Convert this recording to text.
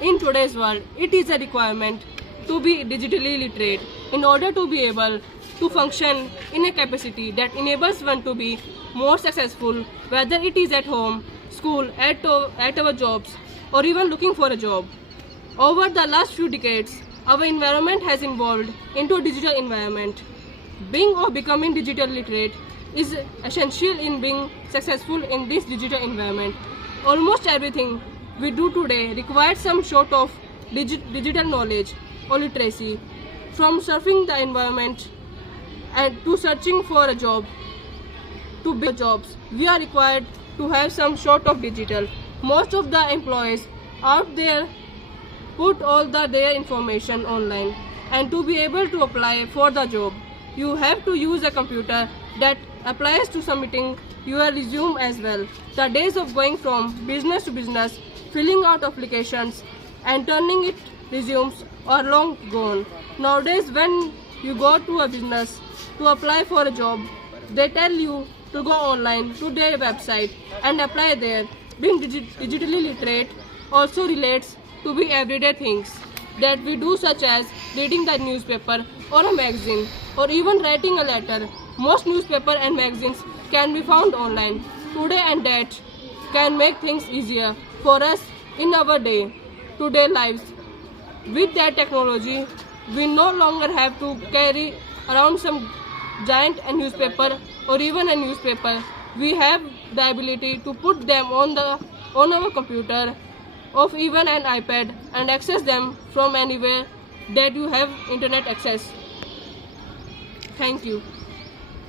In today's world, it is a requirement to be digitally literate in order to be able to function in a capacity that enables one to be more successful, whether it is at home, school, at our jobs, or even looking for a job. Over the last few decades, our environment has evolved into a digital environment. Being or becoming digital literate is essential in being successful in this digital environment. Almost everything we do today requires some sort of digital knowledge or literacy, from surfing the environment and to searching for a job to build jobs. We are required to have some sort of digital. Most of the employees out there put their information online, and to be able to apply for the job, you have to use a computer that applies to submitting your resume as well. The days of going from business to business, filling out applications and turning it resumes are long gone. Nowadays, when you go to a business to apply for a job, they tell you to go online to their website and apply there. Being digitally literate also relates to be everyday things that we do, such as reading the newspaper or a magazine, or even writing a letter. Most newspaper and magazines can be found online today, and that can make things easier for us in our day-to-day lives. With that technology, we no longer have to carry around some giant newspaper or even a newspaper. We have the ability to put them on our computer or even an iPad and access them from anywhere that you have internet access. Thank you.